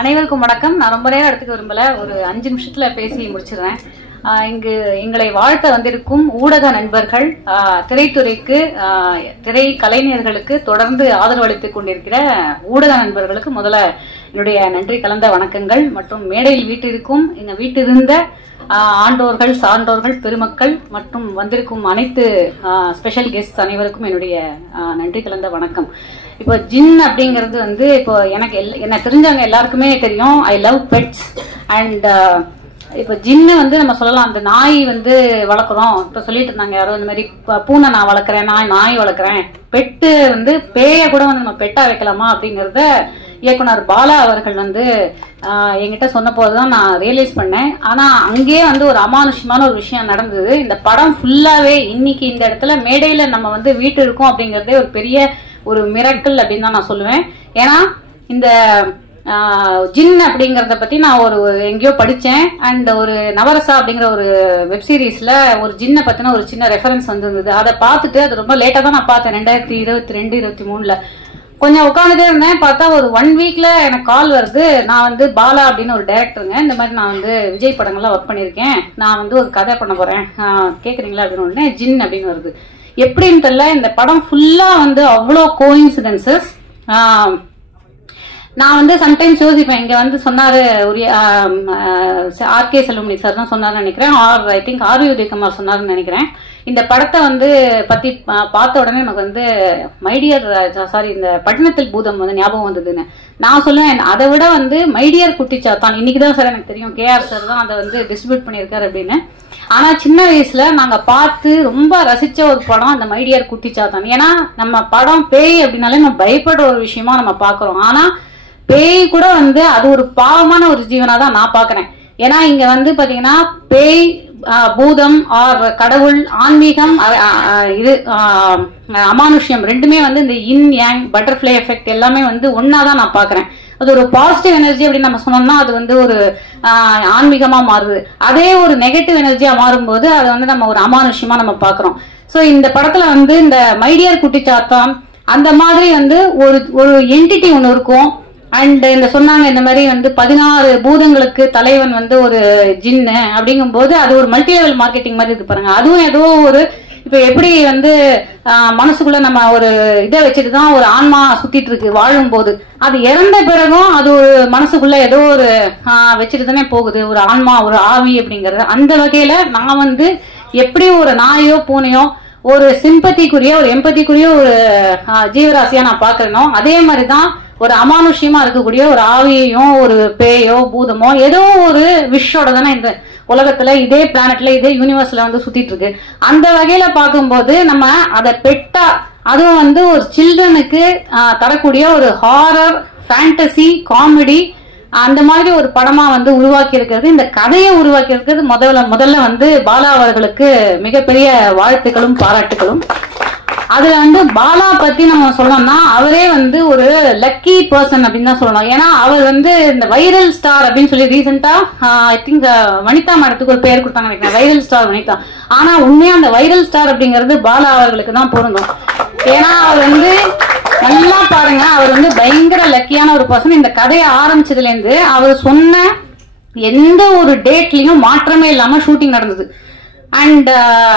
அனைவருக்கும் வணக்கம். நான் ரொம்ப நேரம் எடுத்துக்க விரும்பல, ஒரு 5 நிமிஷத்துல பேசி முடிச்சிடுறேன். இங்கு எங்களை வாழ்த்த வந்திருக்கும் ஊடக நண்பர்கள், திரைத்துறைக்கு, திரை கலைஞர்களுக்கு தொடர்ந்து ஆதரவு அளித்துக் கொண்டிருக்கிற ஊடக நண்பர்களுக்கு முதல்ல என்னுடைய நன்றி கலந்த வணக்கங்கள். மற்றும் மேடையில் வீட்டிற்கும் இங்க வீட்டிருந்த ஆண்டோர்கள், சான்றோர்கள், பெருமக்கள் மற்றும் வந்திருக்கும் அனைத்து ஸ்பெஷல் கெஸ்ட் அனைவருக்கும் என்னுடைய நன்றி கலந்த வணக்கம். இப்போ ஜின் அப்படிங்கிறது வந்து இப்போ என்ன தெரிஞ்சவங்க எல்லாருக்குமே தெரியும். ஐ லவ் பெட்ஸ் அண்ட் இப்போ ஜின்னு வந்து நம்ம சொல்லலாம், அந்த நாய் வந்து வளர்க்குறோம். இப்போ சொல்லிட்டு இருந்தாங்க யாரோ இந்த மாதிரி பூனை நான் வளர்க்குறேன், நாய் வளர்க்குறேன், பெட்டு வந்து பேயை கூட வந்து நம்ம பெட்டா வைக்கலாமா அப்படிங்கிறத இயக்குனர் பாலா அவர்கள் வந்து என்கிட்ட சொன்ன போதுதான் நான் ரியலைஸ் பண்ணேன். ஆனா அங்கேயே வந்து ஒரு அமானுஷ்யமான ஒரு விஷயம் நடந்தது. இந்த படம் ஃபுல்லாவே இன்னைக்கு இந்த இடத்துல மேடையில நம்ம வந்து வீட்டு இருக்கோம் அப்படிங்கறதே ஒரு பெரிய ஒரு மிரக்கல் அப்படின்னு தான் நான் சொல்லுவேன். ஏன்னா இந்த ஜின் அப்படிங்கறத பத்தி நான் ஒரு எங்கேயோ படிச்சேன். அண்ட் ஒரு நவரசா அப்படிங்கிற ஒரு வெப் சீரிஸ்ல ஒரு ஜின்னை பத்தின ஒரு சின்ன ரெஃபரன்ஸ் வந்திருந்தது. அதை பார்த்துட்டு அது ரொம்ப லேட்டா தான் நான் பார்த்தேன், 2022-23 கொஞ்சம் உட்காந்துட்டே இருந்தேன். பார்த்தா ஒரு 1 வீக்ல எனக்கு கால் வருது. நான் வந்து பாலா அப்படின்னு ஒரு டைரக்டருங்க, இந்த மாதிரி நான் வந்து விஜய் படங்கள்லாம் ஒர்க் பண்ணியிருக்கேன், நான் வந்து ஒரு கதை பண்ண போறேன், கேட்குறீங்களா அப்படின்னு உடனே ஜின் அப்படின்னு வருது. எப்படின்னு தெரியல, இந்த படம் ஃபுல்லா வந்து அவ்வளோ கோஇன்சிடென்சஸ். நான் வந்து சம்டைம்ஸ் யோசிப்பேன், இங்க வந்து சொன்னாரு ஆர்கே செல்வமணி சார் தான் சொன்னாருன்னு நினைக்கிறேன், ஐ திங்க் ஆர் உதயகுமார் சொன்னாருன்னு நினைக்கிறேன். இந்த படத்தை வந்து பத்தி பார்த்த உடனே எனக்கு வந்து மைடியர் இந்த பட்டணத்தில் பூதம் வந்து ஞாபகம் வந்ததுன்னு நான் சொல்லுவேன். அதை விட வந்து மைடியர் குட்டிச்சாத்தான் இன்னைக்குதான் சார் எனக்கு தெரியும், கேஆர் சார் தான் அதை வந்து டிஸ்ட்ரிபியூட் பண்ணியிருக்காரு அப்படின்னு. ஆனா சின்ன வயசுல நாங்க பார்த்து ரொம்ப ரசிச்ச ஒரு படம் அந்த மைடியர் குட்டிச்சாத்தான். ஏன்னா நம்ம படம் பேய் அப்படின்னாலே நம்ம பயப்படுற ஒரு விஷயமா நம்ம பாக்குறோம். ஆனா பேய் கூட வந்து அது ஒரு பாவமான ஒரு ஜீவனா தான் நான் பாக்குறேன். ஏன்னா இங்க வந்து பாத்தீங்கன்னா பேய், பூதம் ஆர் கடவுள், ஆன்மீகம், இது அமானுஷ்யம் ரெண்டுமே வந்து இந்த இன் யாங் பட்டர்ஃபிளை எஃபெக்ட் எல்லாமே வந்து ஒன்னாதான் நான் பாக்குறேன். அது ஒரு பாசிட்டிவ் எனர்ஜி அப்படின்னு நம்ம சொன்னோம்னா அது வந்து ஒரு ஆன்மீகமா மாறுது. அதே ஒரு நெகட்டிவ் எனர்ஜியா மாறும்போது அதை வந்து நம்ம ஒரு அமானுஷ்யமா நம்ம பாக்குறோம். சோ இந்த படத்துல வந்து இந்த மைடியர் குட்டிச்சாத்தான் அந்த மாதிரி வந்து ஒரு என்டிட்டி ஒண்ணு இருக்கும். அண்ட் இந்த சொன்னாங்க இந்த மாதிரி வந்து 16 பூதங்களுக்கு தலைவன் வந்து ஒரு ஜின்னு அப்படிங்கும் போது அது ஒரு மல்டி லெவல் மார்க்கெட்டிங் மாதிரி இருக்கு பாருங்க. அதுவும் ஏதோ ஒரு இப்ப எப்படி வந்து மனசுக்குள்ள நம்ம ஒரு இதை வச்சுட்டு தான் ஒரு ஆன்மா சுத்திட்டு இருக்கு வாழும் போது, அது இறந்த பிறகும் அது ஒரு மனசுக்குள்ள ஏதோ ஒரு வச்சுட்டு தானே போகுது ஒரு ஆன்மா, ஒரு ஆவி அப்படிங்கறது. அந்த வகையில நான் வந்து எப்படி ஒரு நாயோ பூனையோ ஒரு சிம்பத்திக்குரிய ஒரு எம்பத்திக்குரிய ஒரு ஜீவராசியா நான் பாக்குறேனோ, அதே மாதிரிதான் ஒரு அமானுஷ்யமா இருக்கக்கூடிய ஒரு ஆவியையும் ஒரு பேயோ பூதமோ ஏதோ ஒரு விஷோட தானே இந்த உலகத்துல இதே பிளானட்ல இதே யூனிவர்ஸ்ல வந்து சுத்திட்டு இருக்கு. அந்த வகையில பார்க்கும்போது நம்ம அதை பெட்டா, அதுவும் வந்து ஒரு சில்ட்ரனுக்கு தரக்கூடிய ஒரு ஹாரர், ஃபேண்டசி, காமெடி அந்த மாதிரி ஒரு படமா வந்து உருவாக்கி இருக்கிறது, இந்த கதையை உருவாக்கி இருக்கிறது முதல்ல வந்து பாலா அவர்களுக்கு மிகப்பெரிய வாழ்த்துக்களும் பாராட்டுகளும். அதுல வந்து பாலா பத்தி நம்ம சொல்லணும்னா அவரே வந்து ஒரு லக்கி பர்சன் அப்படின்னு தான் சொல்லணும். ஏன்னா அவர் வந்து இந்த வைரல் ஸ்டார் அப்படின்னு சொல்லி ரீசெண்டா ஐ திங்க் வனிதா மேடத்துக்கு ஒரு பேர் கொடுத்தாங்க நினைக்கிறேன், வைரல் ஸ்டார் வனிதா. ஆனா உண்மையா அந்த வைரல் ஸ்டார் அப்படிங்கிறது பாலா அவர்களுக்கு தான் பொருந்தும். ஏன்னா அவர் வந்து நல்லா பாருங்க, அவர் வந்து பயங்கர லக்கியான ஒரு பர்சன். இந்த கதையை ஆரம்பிச்சதுல இருந்து அவர் சொன்ன எந்த ஒரு டேட்லயும் மாற்றமே இல்லாம ஷூட்டிங் நடந்தது. அண்ட்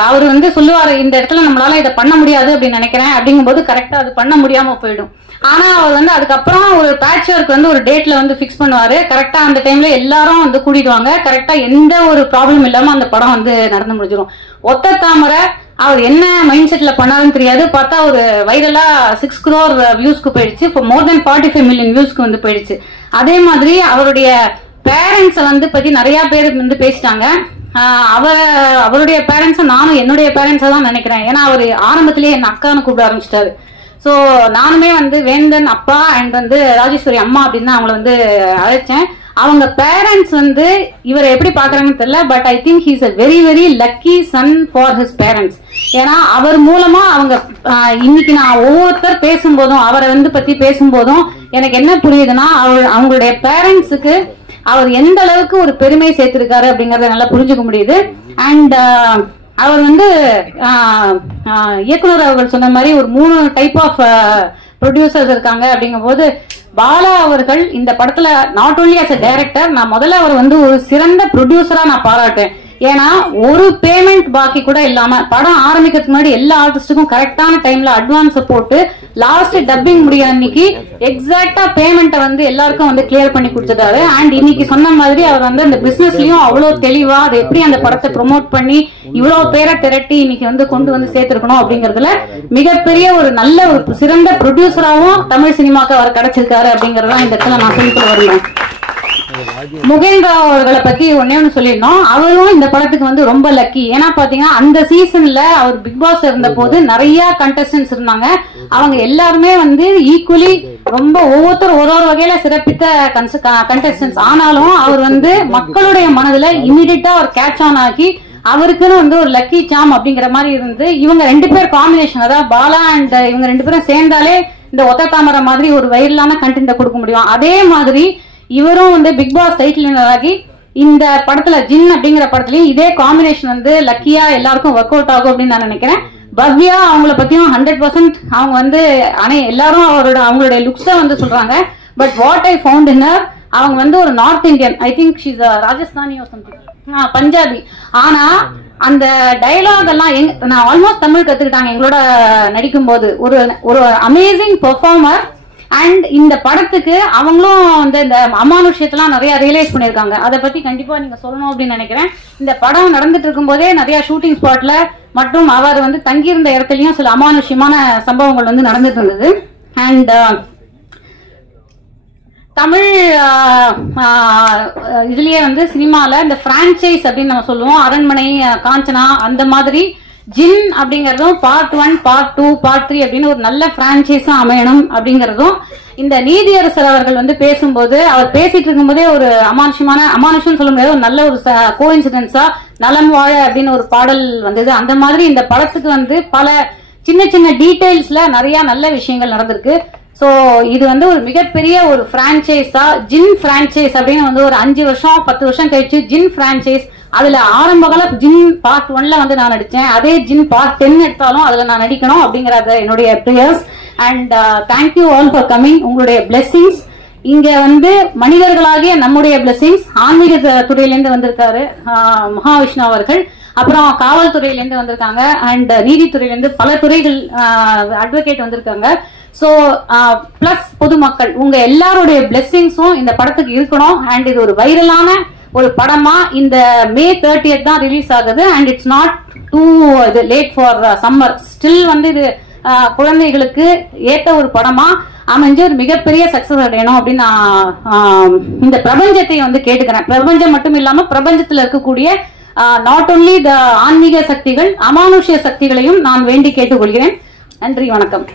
அவர் வந்து சொல்லுவாரு, இந்த இடத்துல நம்மளால இதை பண்ண முடியாது அப்படின்னு நினைக்கிறேன் அப்படிங்கும் போது கரெக்டா அது பண்ண முடியாம போயிடும். ஆனா அவர் வந்து அதுக்கப்புறம் ஒரு பேட்ச் ஒர்க் வந்து ஒரு டேட்ல வந்து பிக்ஸ் பண்ணுவாரு. கரெக்டா அந்த டைம்ல எல்லாரும் வந்து கூட்டிடுவாங்க, கரெக்டா எந்த ஒரு ப்ராப்ளம் இல்லாம அந்த படம் வந்து நடந்து முடிஞ்சிடும். ஒத்த தாமரை அவர் என்ன மைண்ட் செட்ல பண்ணாருன்னு தெரியாது, பார்த்தா ஒரு வைரலா 6 crore வியூஸ்க்கு போயிடுச்சு, இப்போ மோர் தென் 45 மில்லியன் வியூஸ்க்கு வந்து போயிடுச்சு. அதே மாதிரி அவருடைய பேரண்ட்ஸை வந்து பத்தி நிறைய பேர் வந்து பேசிட்டாங்க. அவருடைய பேரண்ட்ஸ் நானும் என்னுடைய பேரண்ட்ஸா தான் நினைக்கிறேன். ஏன்னா அவர் ஆரம்பத்திலேயே என் அக்கான்னு கூப்பிட ஆரம்பிச்சிட்டாரு. சோ நானுமே வந்து வேந்தன் அப்பா அண்ட் வந்து ராஜேஸ்வரி அம்மா அப்படின்னு தான் அவங்களை வந்து அழைச்சேன். அவங்க பேரண்ட்ஸ் வந்து இவரை எப்படி பாக்குறாங்கன்னு தெரியல, but I think he's a very very lucky son for his parents. ஏன்னா அவர் மூலமா அவங்க இன்னைக்கு நான் ஒவ்வொருத்தர் பேசும்போதும் அவரை வந்து பத்தி பேசும்போதும் எனக்கு என்ன புரியுதுன்னா அவங்களுடைய பேரண்ட்ஸுக்கு அவர் எந்த அளவுக்கு ஒரு பெருமை சேர்த்திருக்காரு அப்படிங்கறத நல்லா புரிஞ்சுக்க முடியுது. அண்ட் அவர் வந்து இயக்குனர் அவர்கள் சொன்ன மாதிரி ஒரு 3 டைப் ஆஃப் ப்ரொடியூசர்ஸ் இருக்காங்க அப்படிங்கும் போது பாலா அவர்கள் இந்த படத்துல not only as a director, நான் முதல்ல அவர் வந்து ஒரு சிறந்த ப்ரொடியூசரா நான் பாராட்டேன். ஏன்னா ஒரு பேமெண்ட் பாக்கி கூட இல்லாம படம் ஆரம்பிக்கிறதுக்கு முன்னாடி எல்லா ஆர்டிஸ்டுக்கும் கரெக்டான டைம்ல அட்வான்ஸ் போட்டு லாஸ்ட் டப்பிங் முடிய அன்னைக்கு எக்ஸாக்டா பேமெண்ட்டை வந்து எல்லாருக்கும் வந்து கிளியர் பண்ணி கொடுத்துட்டாரு. அண்ட் இன்னைக்கு சொன்ன மாதிரி அவர் வந்து அந்த பிசினஸ்லயும் அவ்வளவு தெளிவா அதை எப்படி அந்த படத்தை ப்ரொமோட் பண்ணி இவ்வளவு பேரை திரட்டி இன்னைக்கு வந்து கொண்டு வந்து சேர்த்திருக்கணும் அப்படிங்கறதுல மிகப்பெரிய ஒரு நல்ல ஒரு சிறந்த ப்ரொடியூசராகவும் தமிழ் சினிமாக்கு அவர் கிடைச்சிருக்காரு அப்படிங்கறதான் இந்த இடத்துல நான் சொல்லிட்டு வருவேன். முகேந்திரா அவர்களை பத்தி ஒன்னே ஒன்னு சொல்லிடணும். அவரும் இந்த படத்துக்கு வந்து ரொம்ப லக்கி. ஏன்னா பாத்தீங்கன்னா அந்த சீசன்ல அவர் பிக் பாஸ் இருந்த போது நிறைய கண்டஸ்டன்ஸ் இருந்தாங்க. அவங்க எல்லாருமே வந்து ஈக்குவலி ரொம்ப ஒவ்வொருத்தரும் ஒரு ஒரு வகையில சிறப்பித்த கண்டஸ்டன்ஸ். ஆனாலும் அவர் வந்து மக்களுடைய மனதுல இமிடியட்டா ஒரு கேட்ச் ஆன் ஆகி அவருக்குன்னு வந்து ஒரு லக்கி சாம் அப்படிங்கிற மாதிரி இருந்து இவங்க 2 பேர் காம்பினேஷன், அதாவது பாலா அண்ட் இவங்க 2 பேரும் சேர்ந்தாலே இந்த ஒத்த தாமரை மாதிரி ஒரு வைரலான கண்டென்ட் கொடுக்க முடியும். அதே மாதிரி இவரும் வந்து பிக் பாஸ் டைட்டில் வின்னர் ஆகி இந்த படத்துல ஜின் அப்படிங்கிற படத்துலயும் இதே காம்பினேஷன் வந்து லக்கியா எல்லாருக்கும் ஒர்க் அவுட் ஆகும் அப்படின்னு நான் நினைக்கிறேன். பவ்யா அவங்கள பத்தியும் 100% அவங்க வந்து எல்லாரும் அவங்களுடைய லுக்ஸ் தான் வந்து சொல்றாங்க. But what I found in her, அவங்க வந்து ஒரு north Indian, I think she's Rajasthani or something, Punjabi. ஆனா அந்த டயலாக் எல்லாம் நான் ஆல்மோஸ்ட் தமிழ் கத்துக்கிட்டாங்க எங்களோட நடிக்கும் போது. ஒரு அமேசிங் பெர்ஃபார்மர். அண்ட் இந்த படத்துக்கு அவங்களும் வந்து இந்த அமானுஷ்யத்தெல்லாம் நிறைய ரியலைஸ் பண்ணிருக்காங்க. அதை பத்தி கண்டிப்பா நீங்க சொல்லணும் அப்படின்னு நினைக்கிறேன். இந்த படம் நடந்துட்டு இருக்கும் போதே நிறைய ஷூட்டிங் ஸ்பாட்ல மற்றும் அவர் வந்து தங்கியிருந்த இடத்துலயும் சில அமானுஷ்யமான சம்பவங்கள் வந்து நடந்துட்டு இருந்தது. அண்ட் தமிழ் இதுலயே வந்து சினிமால இந்த பிரான்சைஸ் அப்படின்னு நம்ம சொல்லுவோம், அரண்மனை, காஞ்சனா, அந்த மாதிரி ஜின் அப்படிங்கறதும் பார்ட் 1, பார்ட் 2, பார்ட் 3 அப்படின்னு ஒரு நல்ல பிரான்சைஸா அமையணும் அப்படிங்கறதும் இந்த நீதியரசர் அவர்கள் வந்து பேசும்போது அவர் பேசிட்டு இருக்கும் போதே ஒரு அமானுஷம் சொல்ல முடியாது, ஒரு நல்ல ஒரு கோஇன்சிடென்ஸா நலம் வாழ அப்படின்னு ஒரு பாடல் வந்தது. அந்த மாதிரி இந்த படத்துக்கு வந்து பல சின்ன சின்ன டீடைல்ஸ்ல நிறைய நல்ல விஷயங்கள் நடந்திருக்கு. சோ இது வந்து ஒரு மிகப்பெரிய ஒரு பிரான்சைஸா ஜின் பிரான்சைஸ் அப்படின்னு வந்து ஒரு 5 வருஷம் 10 வருஷம் கழிச்சு ஜின் பிரான்சைஸ். அதுல ஆரம்ப கால ஜின் பார்ட் 1ல வந்து நான் நடிச்சேன். அதே ஜின் பார்ட் 10 எடுத்தாலும் அதுல நான் நடிக்கணும் அப்படிங்கறது என்னுடைய prayers. And thank you all for coming. உங்களுடைய பிளெஸிங்ஸ் இங்க வந்து மனிதர்களாகிய நம்முடைய பிளெஸிங்ஸ். ஆன்மீக துறையிலிருந்து வந்திருக்காரு மகாவிஷ்ணு அவர்கள், அப்புறம் காவல்துறையிலிருந்து வந்திருக்காங்க, அண்ட் நீதித்துறையிலிருந்து பல துறைகள் அட்வொகேட் வந்திருக்காங்க. சோ பிளஸ் பொதுமக்கள் உங்க எல்லாருடைய பிளெஸிங்ஸும் இந்த படத்துக்கு இருக்கணும். அண்ட் இது ஒரு வைரலான ஒரு படமா இந்த May 30th தான் ரிலீஸ் ஆகுது. And it's not too late for summer. Still வந்து இது குழந்தைகளுக்கு ஏற்ற ஒரு படமா அமைஞ்சு ஒரு மிகப்பெரிய சக்சஸ் அடையணும் அப்படின்னு நான் இந்த பிரபஞ்சத்தை வந்து கேட்டுக்கிறேன். பிரபஞ்சம் மட்டும் இல்லாம பிரபஞ்சத்துல இருக்கக்கூடிய நாட் ஓன்லி த ஆன்மீக சக்திகள், அமானுஷ்ய சக்திகளையும் நான் வேண்டி கேட்டுக்கொள்கிறேன். நன்றி, வணக்கம்.